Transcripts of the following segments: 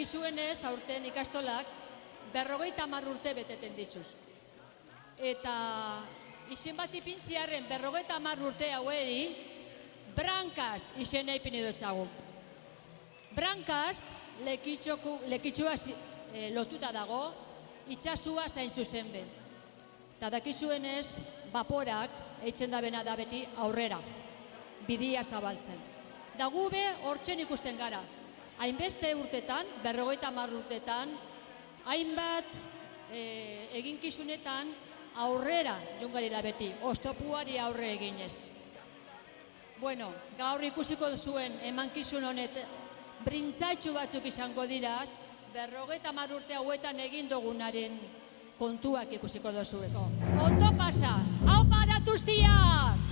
Dakizuenez, aurten ikastolak 50 urte beteten dituz. Eta izen bat ipintziarren 50 urte haueri, Brankaz izena ipini dutzagu. Brankaz lekitxua lotuta dago, itsasua zain zuzen be. Eta dakizuenez, baporak eitzen da bena da beti aurrera, bidia zabaltzen. Da gube hortzen ikusten gara. Hainbeste urtetan, 50 urtetan, hainbat eginkizunetan aurrera jungarila beti, oztopuari aurre eginez. Bueno, gaur ikusiko duzuen emankizun honet brintzaitxu batzuk izango diraz, 50 urte hauetan egin dugunaren kontuak ikusiko duzu ez. Ondo pasa, hau paratuztiak!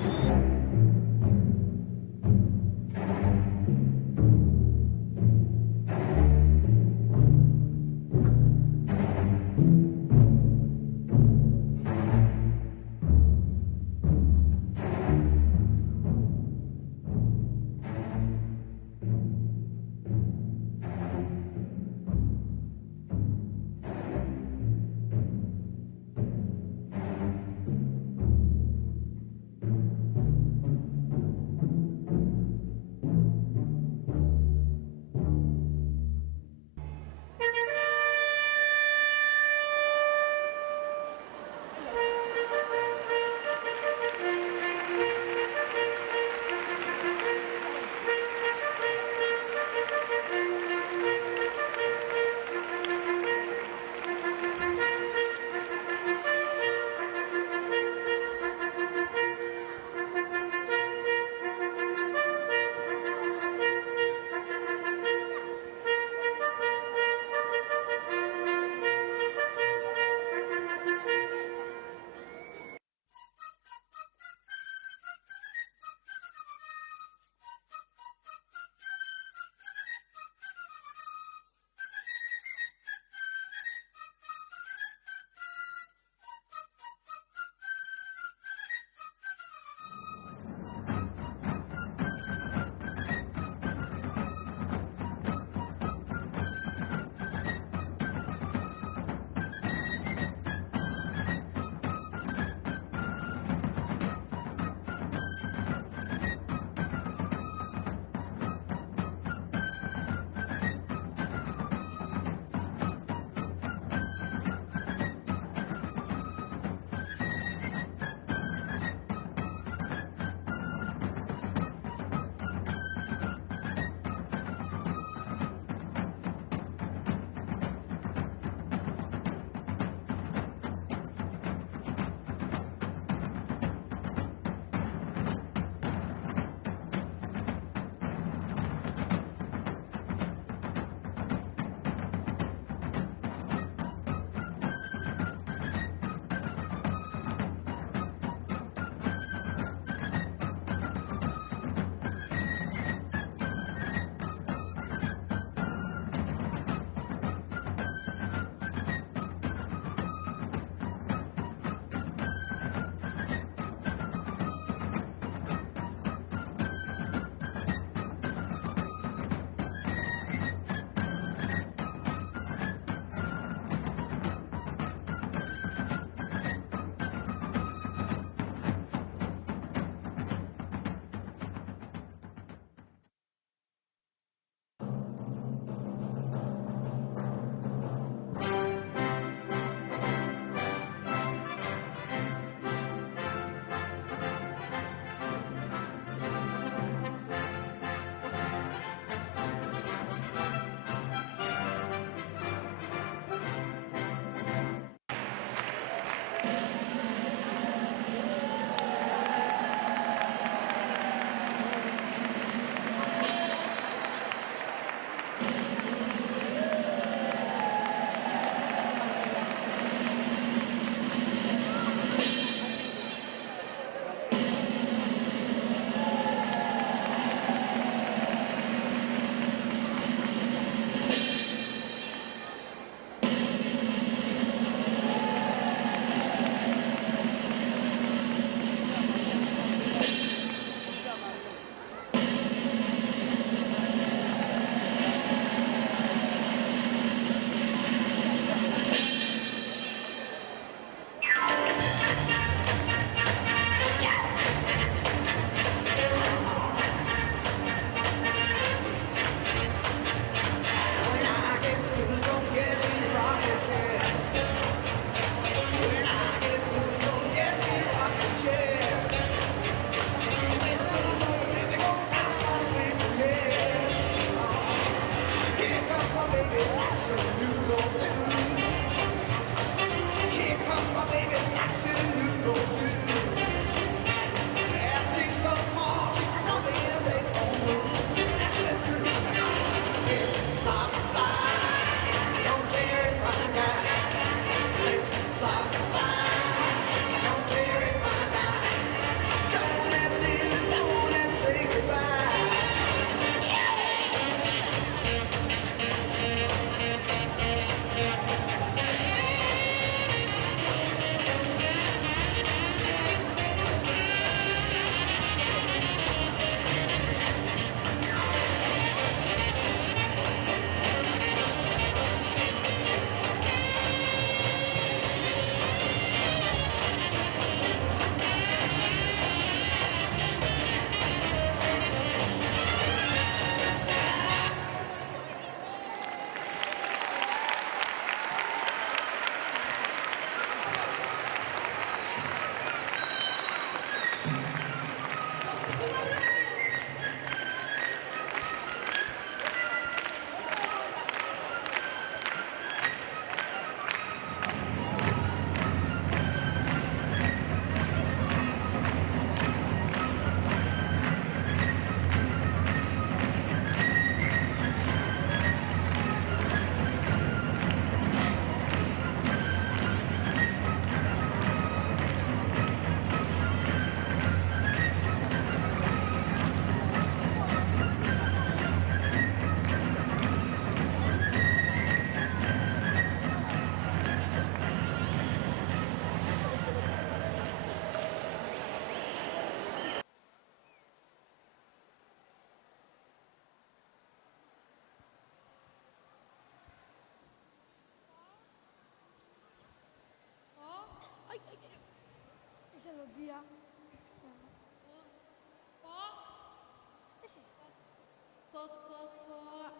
dia.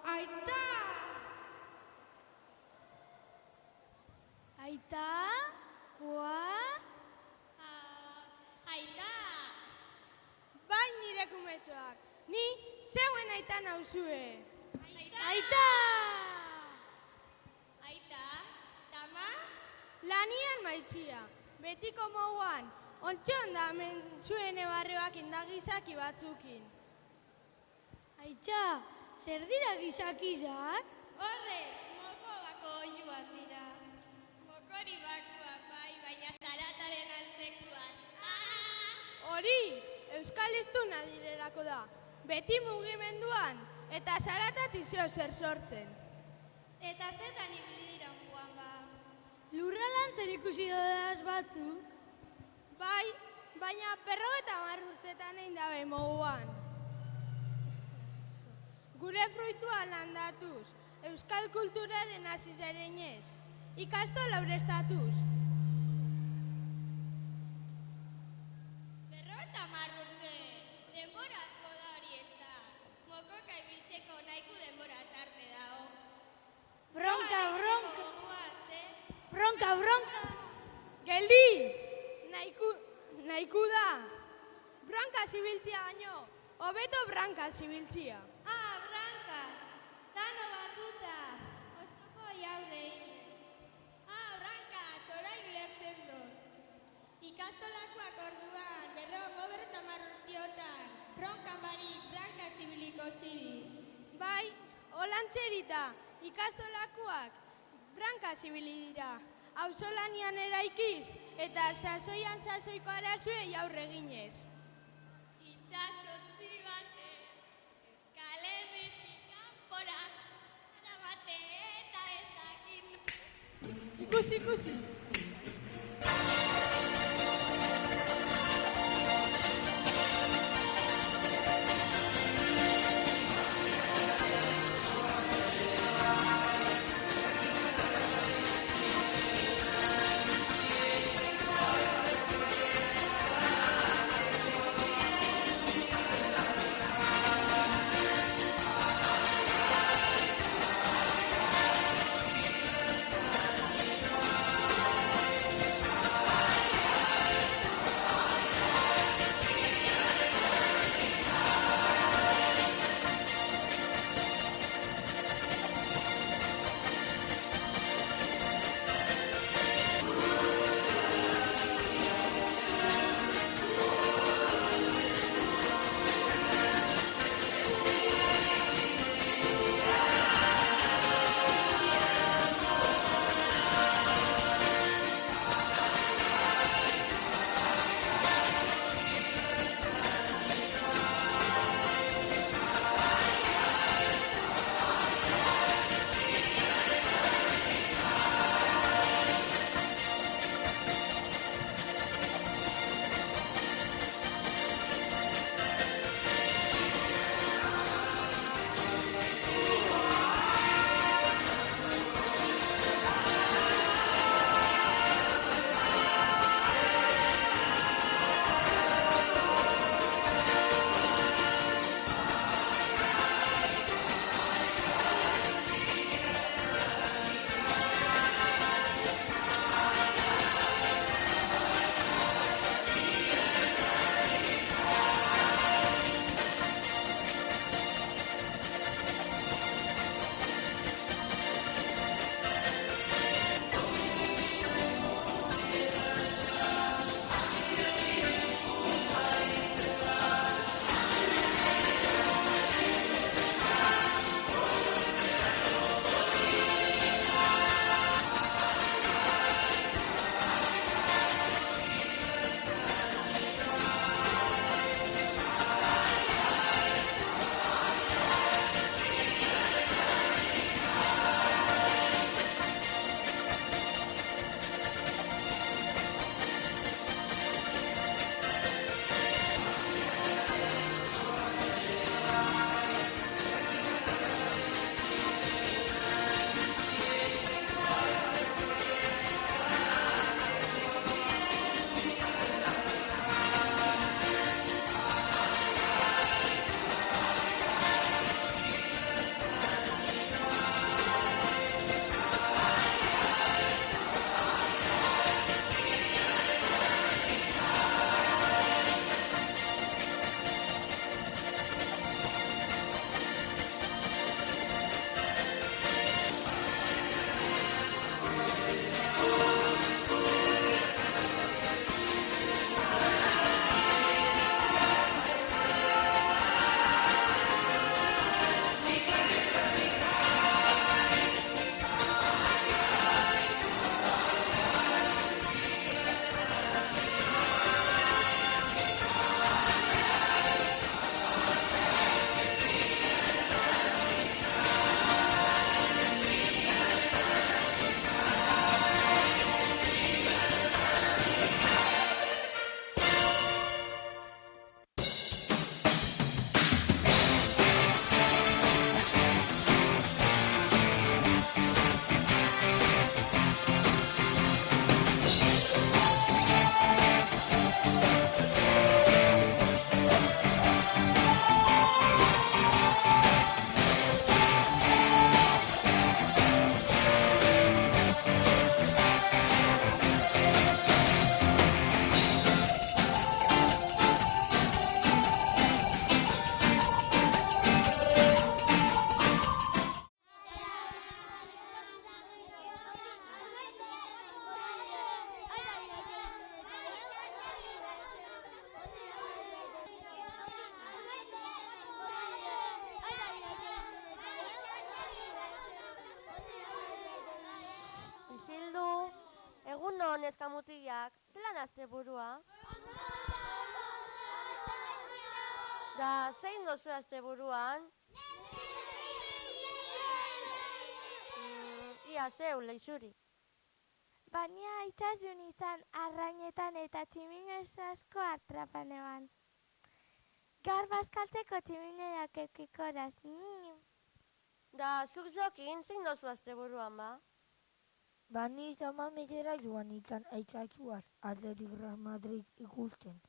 Aita! Aita? Koa? Aita! Bai nire kumetxoak, ni zeuen aita nauzue. Aita! Aita, tama? Lanian maitxia, betiko mouan, ontxon da hemen zuen ebarrioak indagizaki batzukin. Aita, zer dira gizakizak? Horre, moko bako oiu bat dira. Mokori bakua bai, baina zarataren antzekoan. Hori, euskal hiztuna direlako da, beti mugimenduan, eta zaratatik zeo zer sortzen. Eta zetan ibili dira muan ba. Lurralan zer ikusi dodaz batzuk? Bai, baina 50 urtetan egin dabe mouan. Gure fruitua landatuz, euskal kulturaren hasi zerenez, ikastola urestatuz. 50 urte, denbora asko da hori ez da. Mokoka ibiltzeko nahiko denbora tarte dago. Bronka, bronka! Bronka, bronka! Geldi! Naiku da! Branka zibiltzia baino, hobeto branka zibiltzia. Brankaz, dano batuta, oztoko jaurei. Brankaz, orain lertzen dut. Ikastolakoak orduan, 50 urtiotan, bronkan barik, branka zibiliko zibil. Bai, olantxerita, ikastolakoak branka zibili dira. Auzolanian eraikiz eta sasoian sasoiko arazuei aurre eginez. Itxasotzi batez, Euskal Herritik kanpora, arabate eta ezakin. Ikusi. Zelan asteburua? Da, zein dozu asteburuan? Ia zeu, leixuri. Baina itxasun izan arrainetan eta tximinoz asko atrapan eban. Gaur bazkaltzeko tximineak eukikoraz. Da, zuk jokin, zein dozu asteburuan ba? Bani zama metera joan izan aitzatzuaz Atletik Real Madrid ikusten.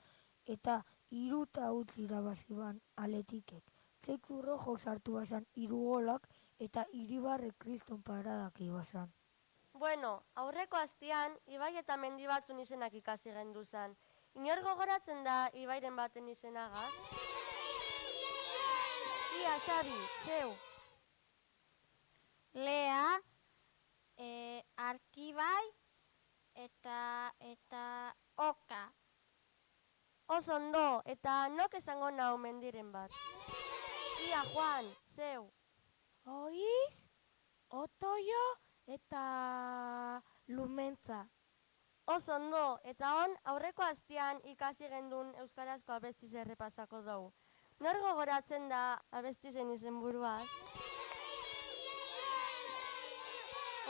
Eta 3-0 irabazi ban Atletikek. Zeitu rojo sartu bazan 3 golak eta Iribarre kriston paradak ibazan. Bueno, aurreko astean, Ibai eta mendi batzun izenak ikasi genduzan. Inor gogoratzen da Ibairen baten izenagaz? Ia, Xabi, zeu. Lea, Artibai eta Oka. Oso ondo, eta nok esango nau mendiren bat? Ia, Juan, zeu. Oiz, Otoio eta Lumentza. Oso ondo, eta on aurreko astean ikasi gendun euskarazko abestiz errepasako dugu. Nor gogoratzen da abestizen izenburuaz?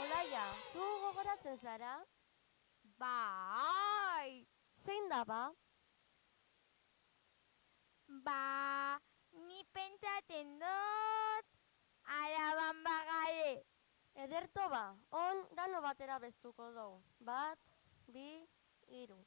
Olaia, zu gogoratzen zara? Bai! Zein da ba? Ba, ni pentsatzen dut araban bagare. Ederto ba, on dano batera bestuko dugu. 1, 2, 3.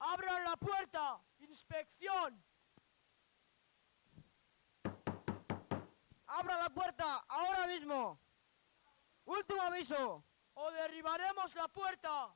¡Abran la puerta! ¡Inspección! ¡Abra la puerta ahora mismo! ¡Último aviso! ¡O derribaremos la puerta!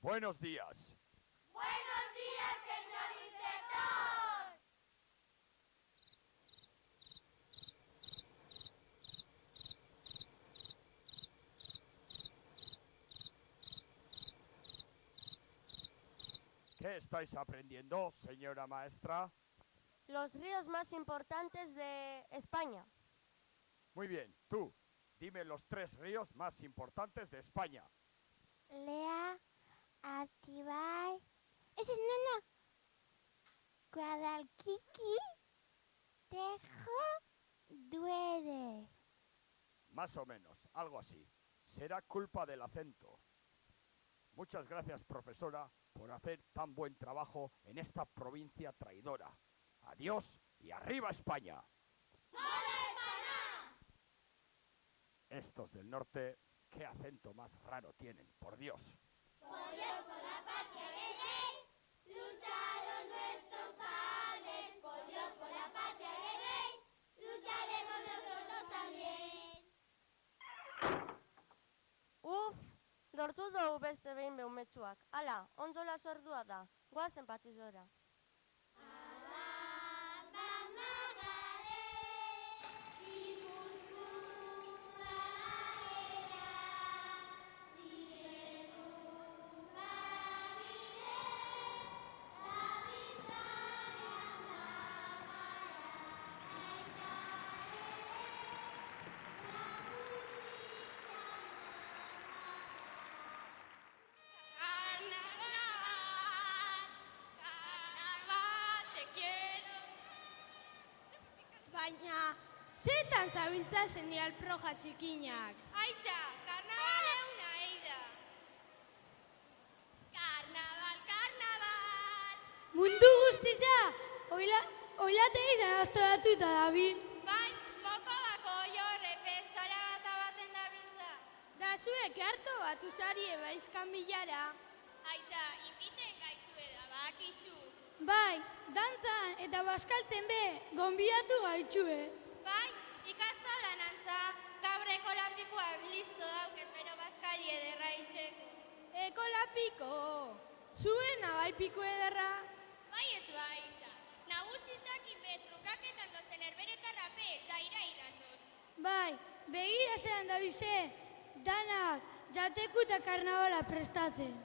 Buenos días. ¡Buenos días, señor inspector! ¿Qué estáis aprendiendo, señora maestra? Los ríos más importantes de España. Muy bien, tú, dime los 3 ríos más importantes de España. Lea, Artibai. Ese es no. Guadalquivir, Tejo, Duere. Más o menos, algo así. Será culpa del acento. Muchas gracias, profesora, por hacer tan buen trabajo en esta provincia traidora. Adiós y arriba España. Estos del norte, qué acento más raro tienen, por Dios. Por Dios, por la patria de rey, lucharon nuestros padres. Por Dios, por la patria de rey, lucharemos nosotros también. Lortu dugu beste behin behumetsuak. Hala, ontzola sordua da. Goazen patizora. Zetan zabiltza senial proja txikinak? Aitza, karnabal euna eida. Karnabal, karnabal! Mundu guztiza, oilategi zanaztoratuta dabil. Bai, joko bako jorrepe zara bat abaten dabiltza. Da zuek harto bat usarie baizkan bilara. Aitza, inbiten gaitzue da, bakizu. Bai, dantzan eta baskaltzen be, gonbidatu gaitxue. Bai, ikastolan antza, gaur ekolapikoa listo daukez gero baskari ederra itxeko. Ekolapiko, zuen abai piko ederra. Bai ez baitza, nagusizak inbet trukaketan dozen erberetarra pe etxaira igandoz. Bai, begira zelan dabize, danak jateku eta karnabala prestatzen.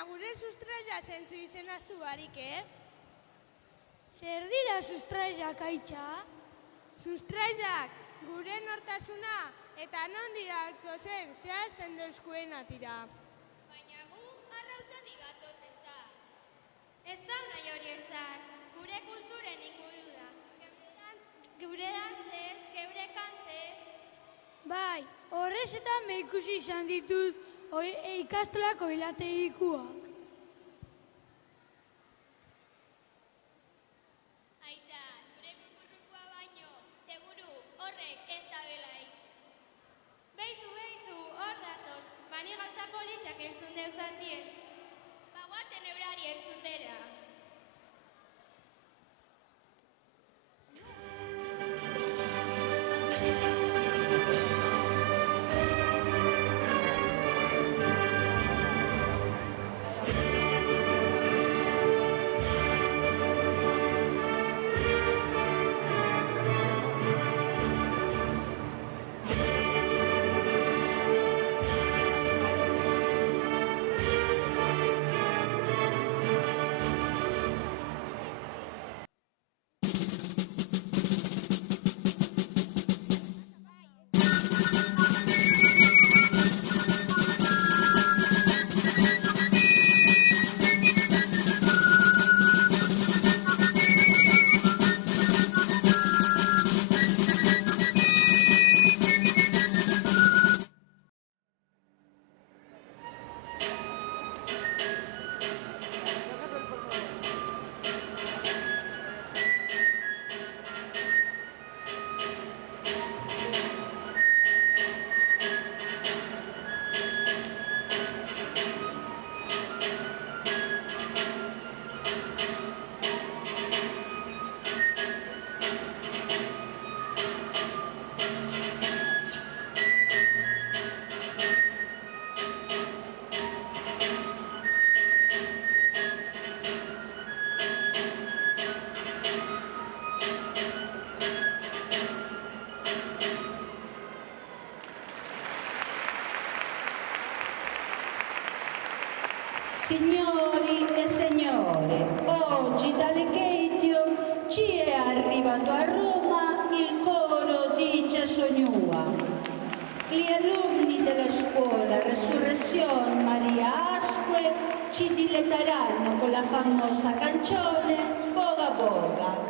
baina gure sustraia zentzu izenaztu barik, Zer dira sustraiak, Aitza? Sustraiak gure nortasuna eta non dira gatozen zehazten deuskuen atira. Baina gu arrautzati gatoz ez da. Ez da nahi hori esan, gure kulturen ingurura. Geure dantzez, geure kantez. Bai, horrezetan ikusi izan ditut ikastolako hilategikuak. Aitza, zure kukurrukua baino, seguru horrek ez da bela hitz. Beitu, hor datoz, bani gauza politzak entzun deutzatiez. Bagoazen eurari entzutera. Signori e signore, oggi dalle Cheitio ci è arrivato a Roma il coro di Cesognua. Gli alunni della scuola Resurrezione Maria Asque ci diletteranno con la famosa canzone Boga Boga.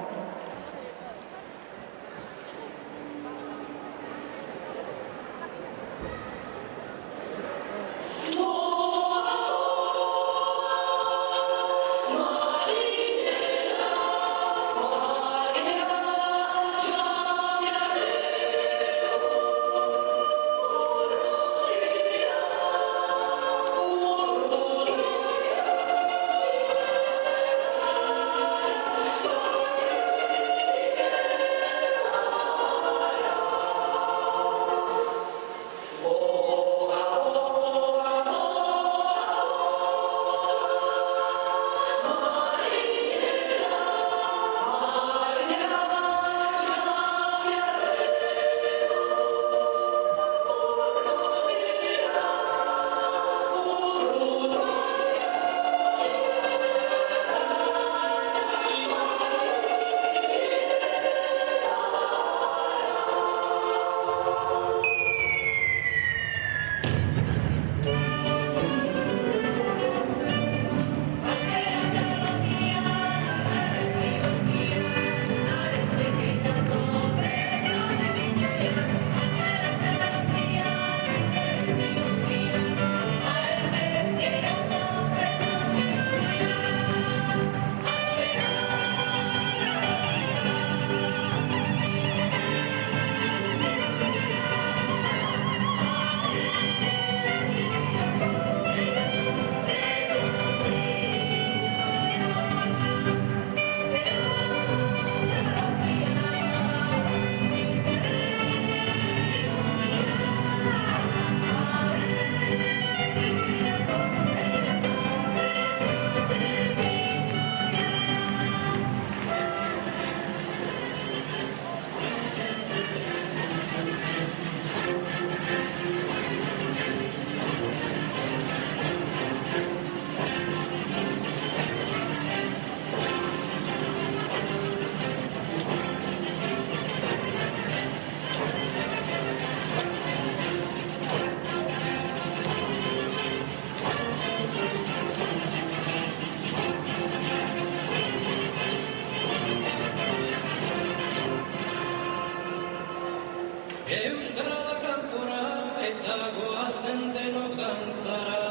Euskara da kanpora eta goazen denok dantzara.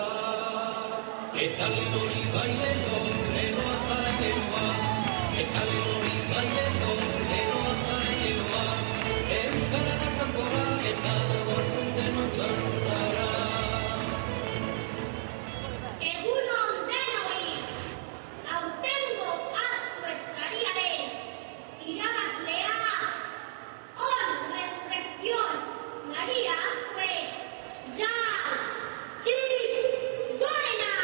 Eta hori bailelo, leloa zaraileloa. Eta hori bailelo, leloa zaraileloa. Euskara da kanpora eta goazen denok dantzara. Egun on denoi! Aurtengo Azkue sariaren irabazlea On Resurrección María Azkue Gorena!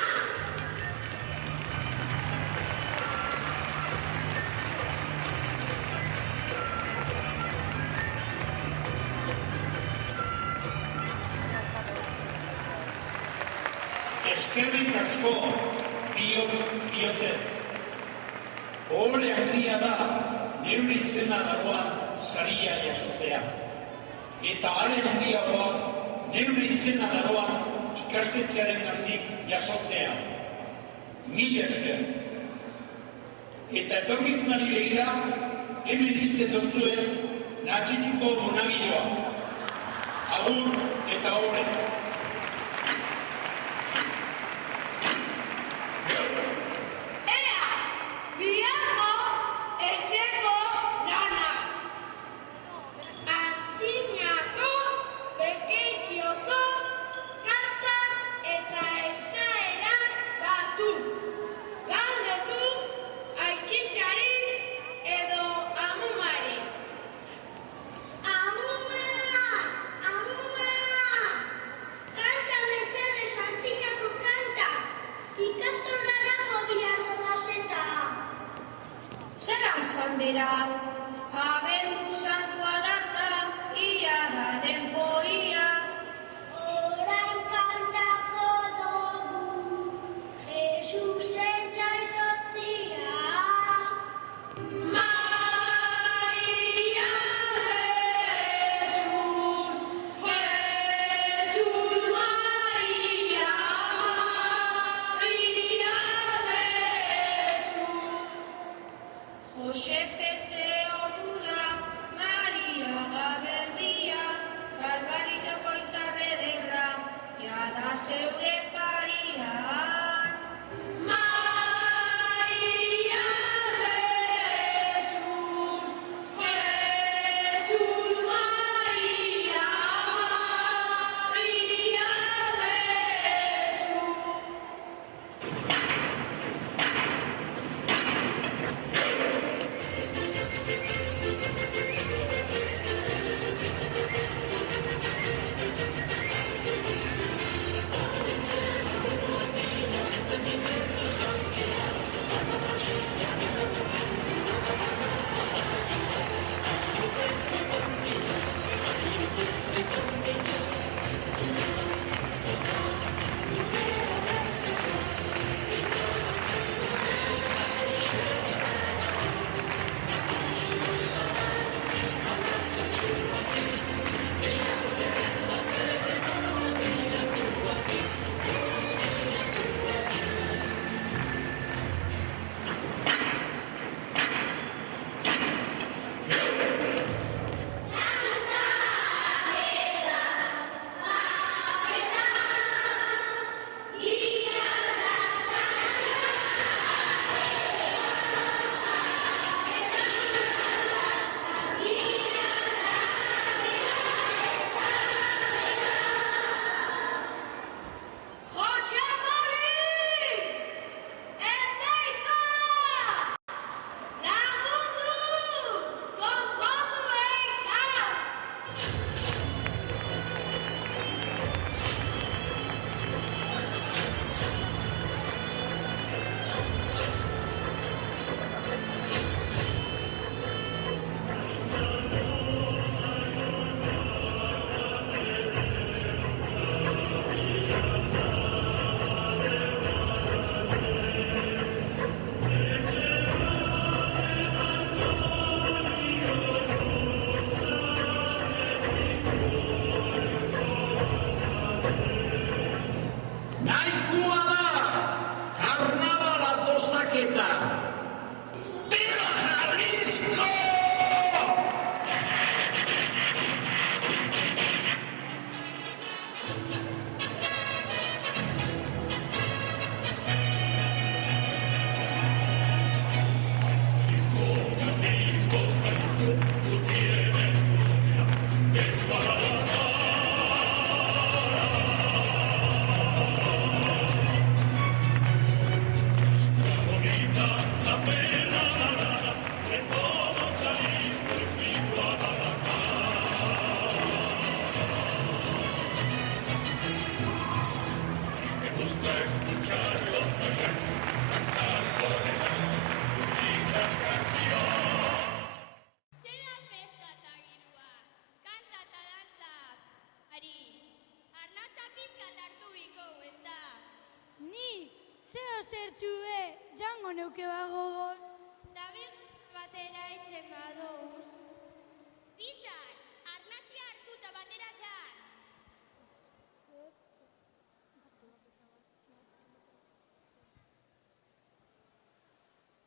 Eskerrik asko bihotzez. Ohore handia da neure izena dagoan saria jasotzea. Eta haren handiagoa neure izena dagoan ikastetxearen gandik jasotzea. Mila esker. Eta etorkizunari begira, hemen izketotzuen Nahatxitxuko monagiloa. Agur eta ohore. esango neuke bagogoz. Dabil batera itxen badouz. Bizar, arnazia hartuta batera zan.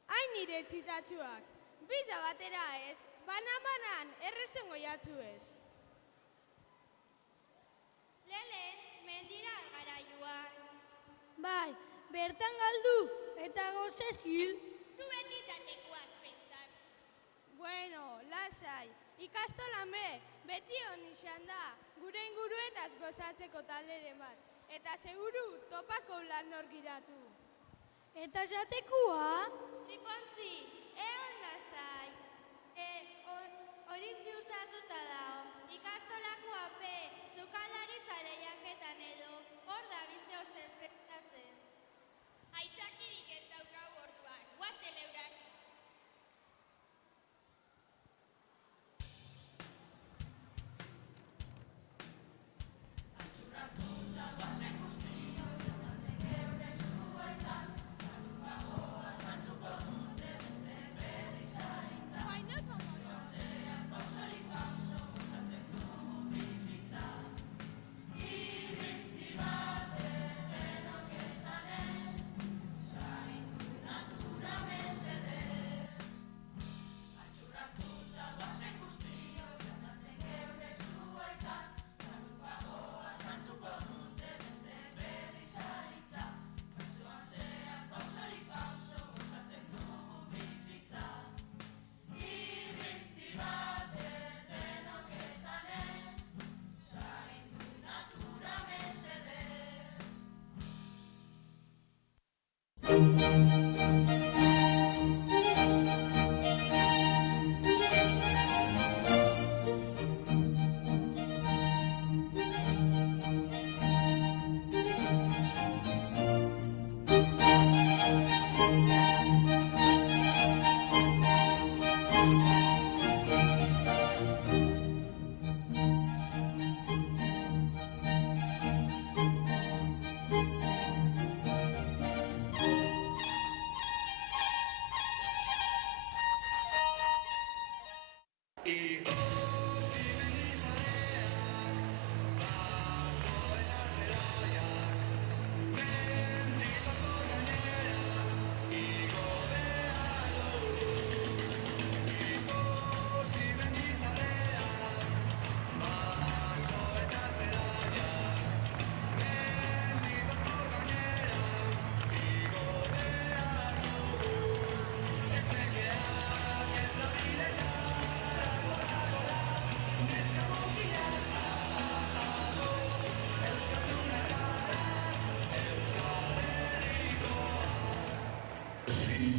Hain nire txitatxuak, biza batera ez, banan errezen goiatzu ez. Lehen, mendira gara joan. Bai, bertan galdu eta gozezil. Zu beti izatekuaz pentsat. Bueno, lasai, ikastolan beti hon izan da, gure inguruetaz gozatzeko talderen bat. Eta seguru topako lan norgidatu. Eta jatekua? Tripontzi, egon lasai. Hori ziurtatuta dao. Ikastolako ape, zukaldaritza lehiaketan edo, hor da bizeo zer prestatzen. Aitzakirik ez daukau orduan, guazen eurak.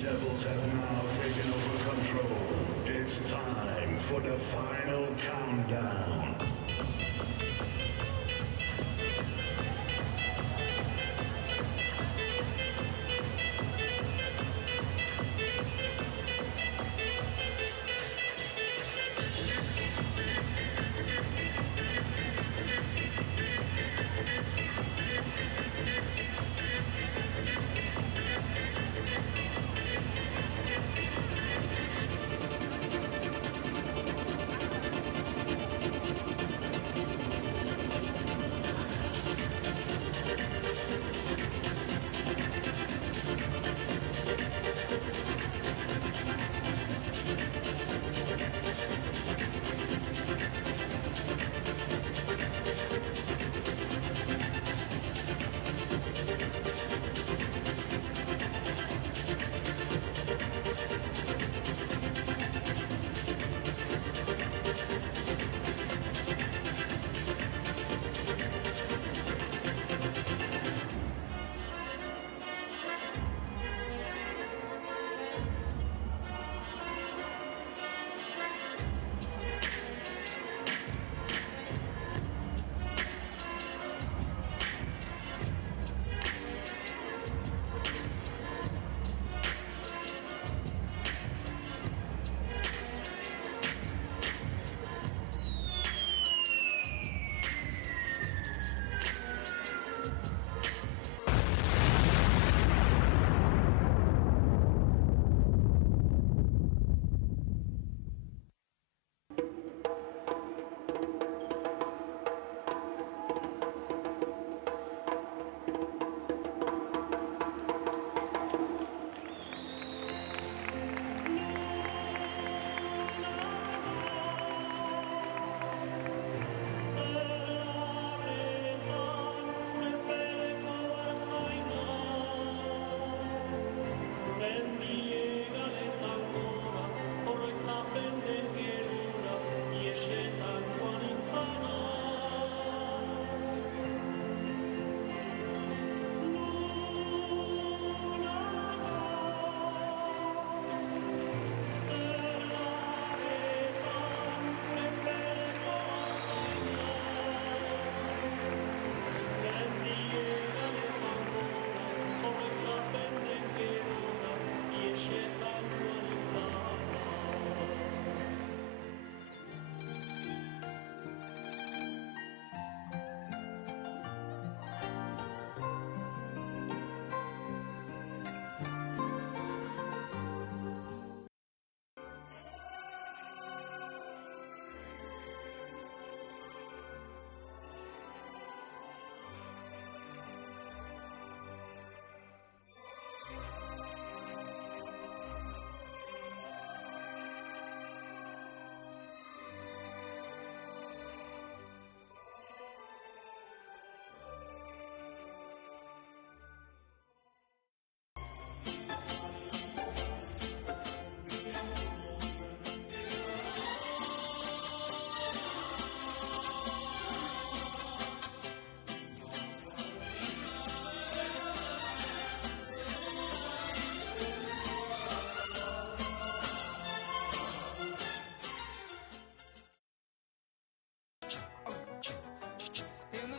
Devils have now taken over control. It's time for the final countdown.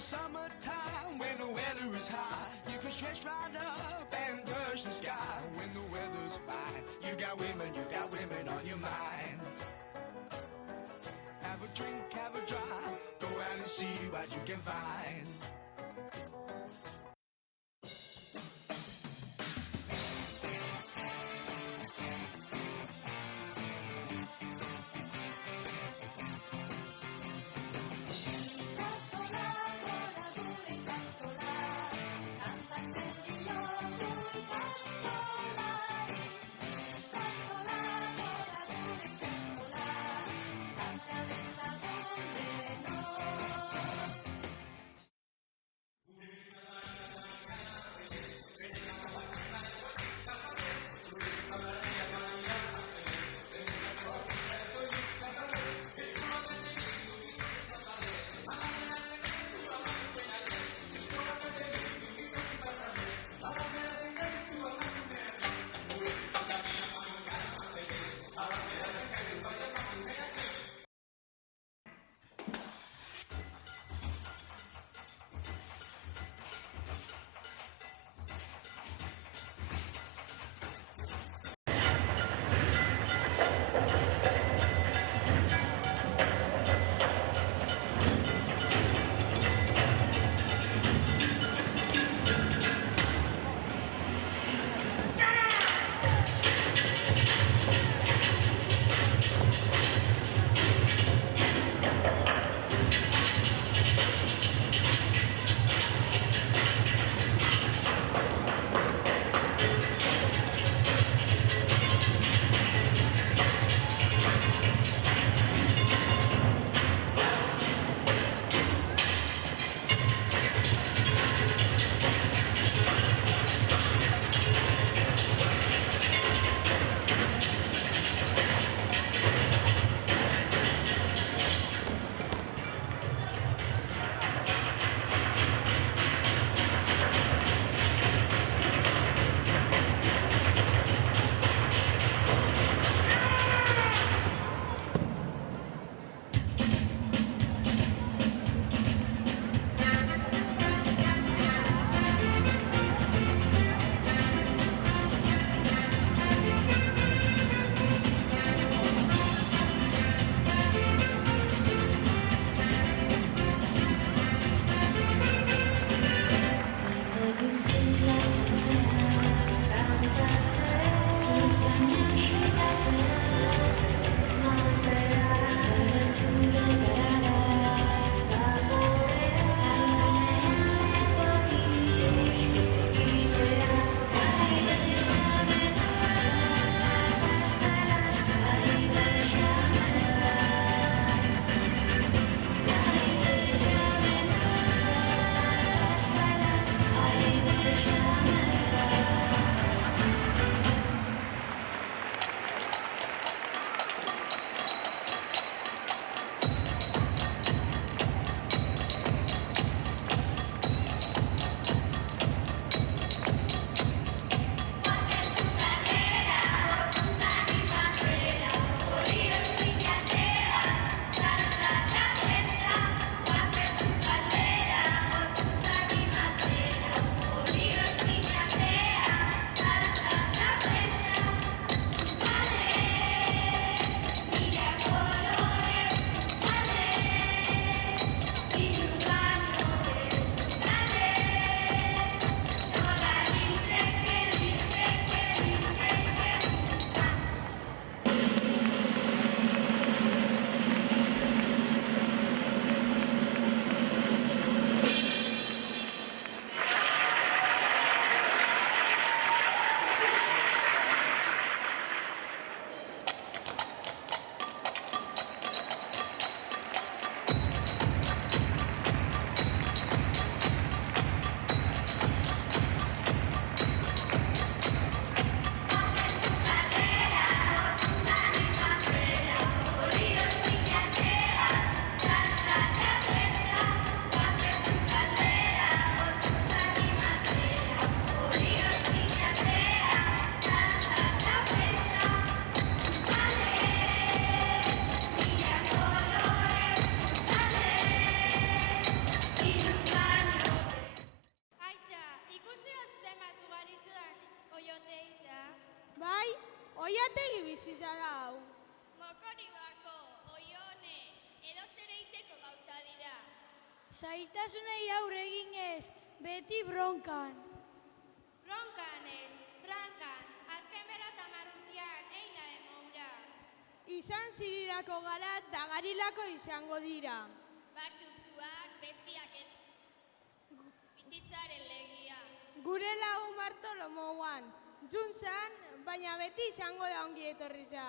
the summertime when the weather is high, you can stretch right up and touch the sky. When the weather's fine, you got women on your mind. Have a drink, have a drive, go out and see what you can find. Zailtasunei aurre eginez, beti bronkan. Bronkan ez, brankan, azken 50 urtean egin da emoura. Izan zirirako gara eta garilako izango dira. Batzutzuak bestiak bizitzaren legia. Gure lagun Bartolomoan, juntzan, baina beti izango da ongi etorri za.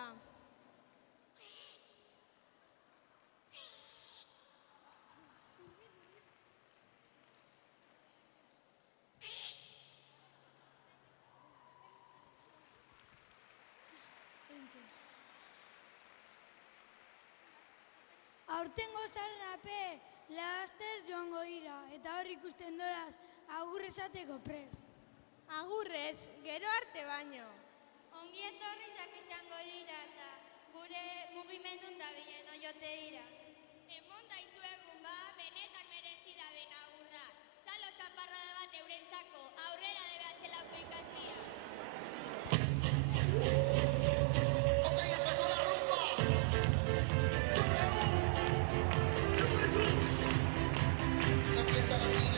Aurtengo zaren ape, laster joango dira, eta hor ikusten doraz, agur esateko prest. Agurrez, gero arte baino. Ongi etorrizak izango dira eta gure mugimendun da bilen oiote dira. Emon daizu egun ba, benetan merezi da ben agurra. Txalo zaparrada bat eurentzako, aurrera debe atzelauko ikastia. Viva la fiesta,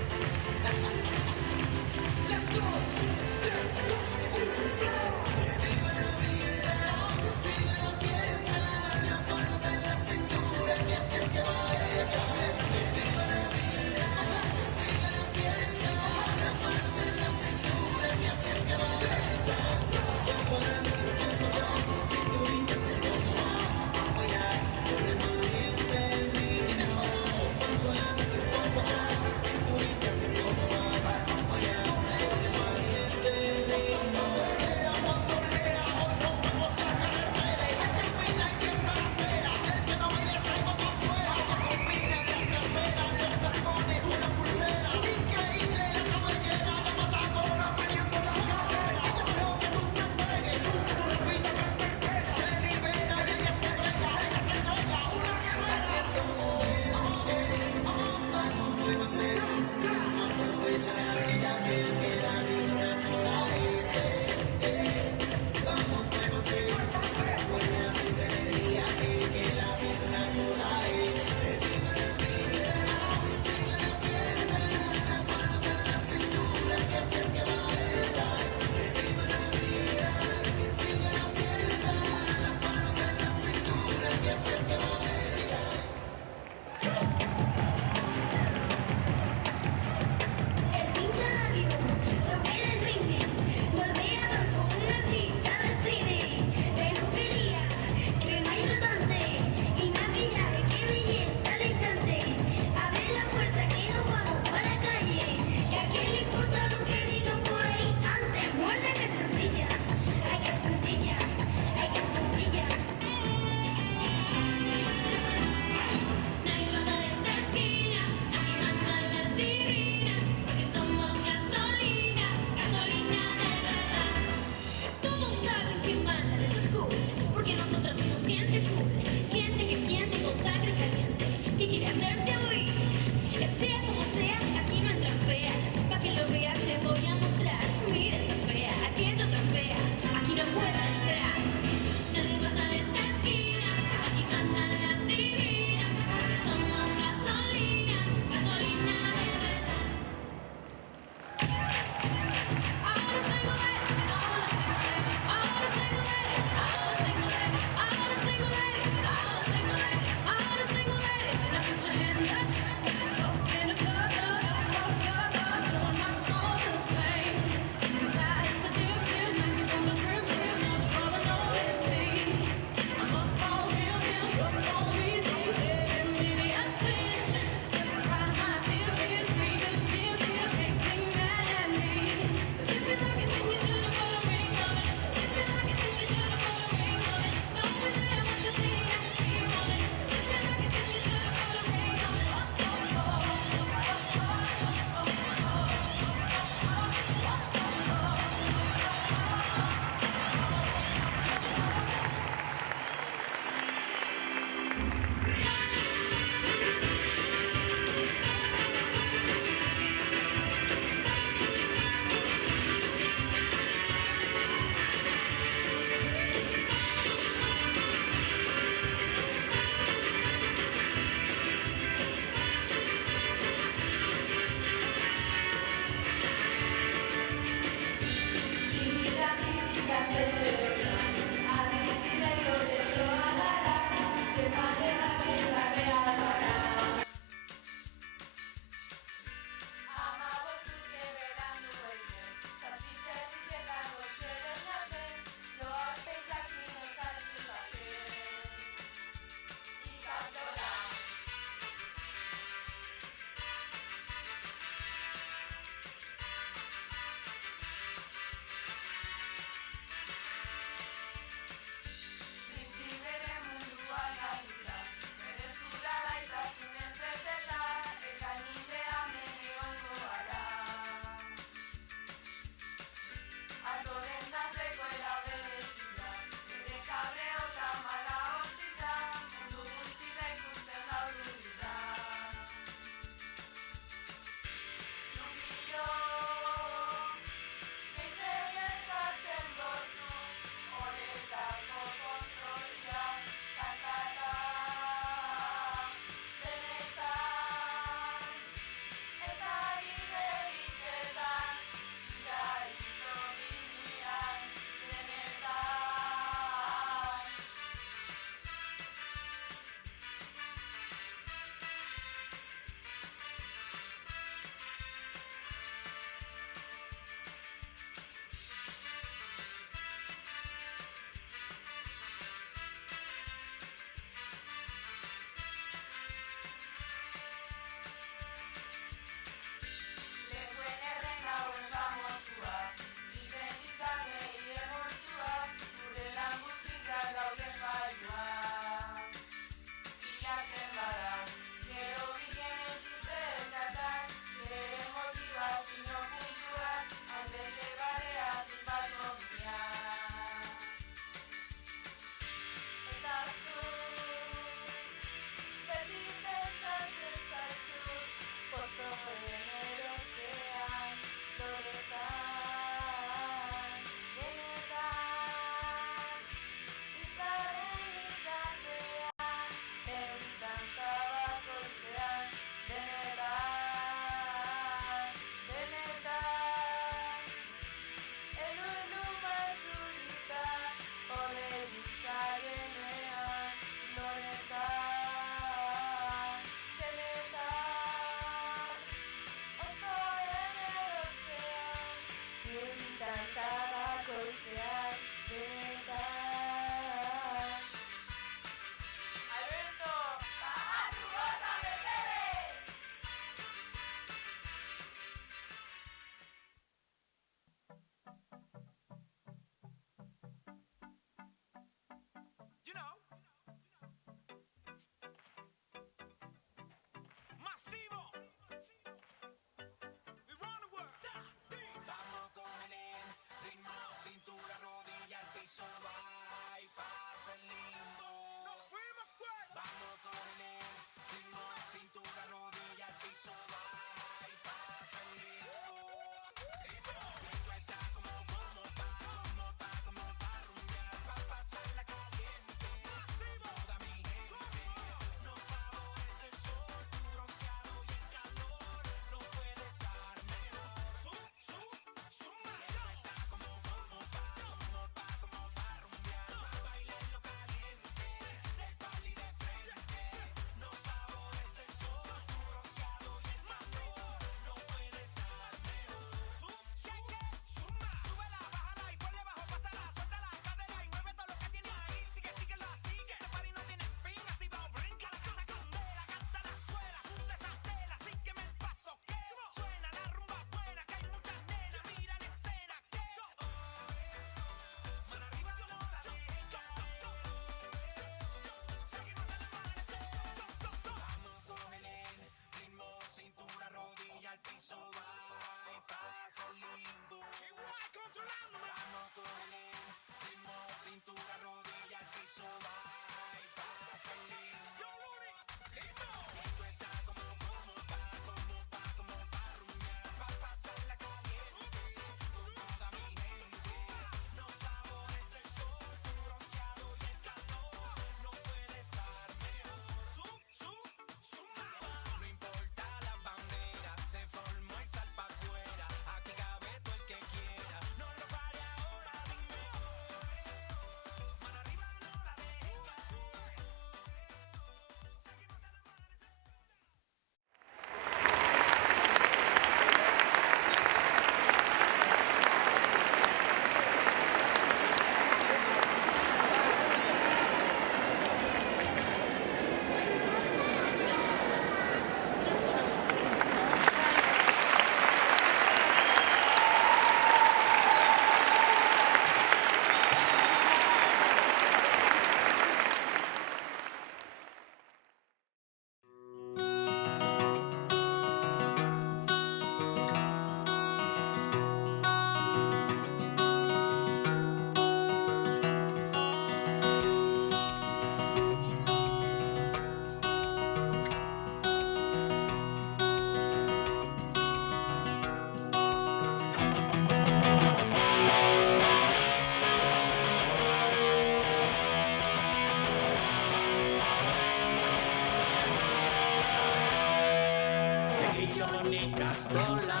Gizon ikastola,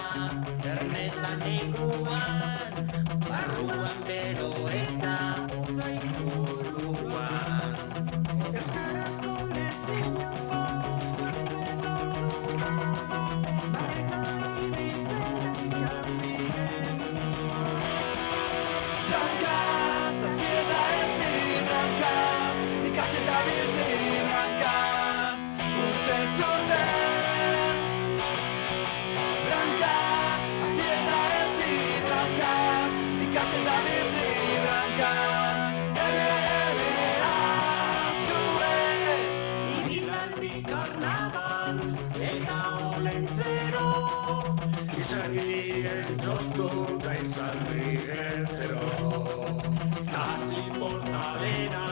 ernezan neguan, barruan bero eta hotza inguruan. Euskarazko lezioa, Blankaz, hasi eta ezi blankaz, ikasi eta bizi blankaz, urtez urte. Blankaz, hasi eta ezi blankaz, ikasi eta bizi blankaz, azkue. ibilaldi karnaban eta olentzero, Izagien txostu eta izaldi geltzero. Kasi portalera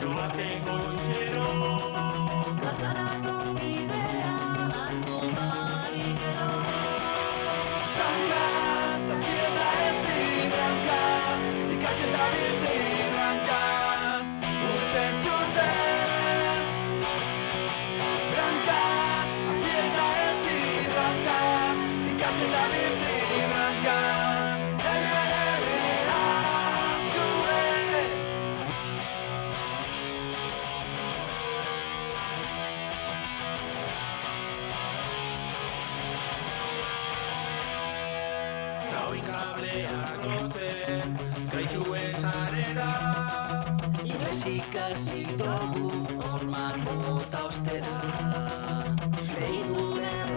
joateko itxero, plazarako bidea aztu balikero. Blankaz, hasi eta ezi blankaz, ikasi eta bizi blankaz, urtez urte. Blankaz, hasi eta ezi blankaz, ikasi eta bizi blankaz, azkue. Gaui kableak gotzen, gaitxu ezarera, inoiz ikasi dugu hormak mota ostera. Behidunen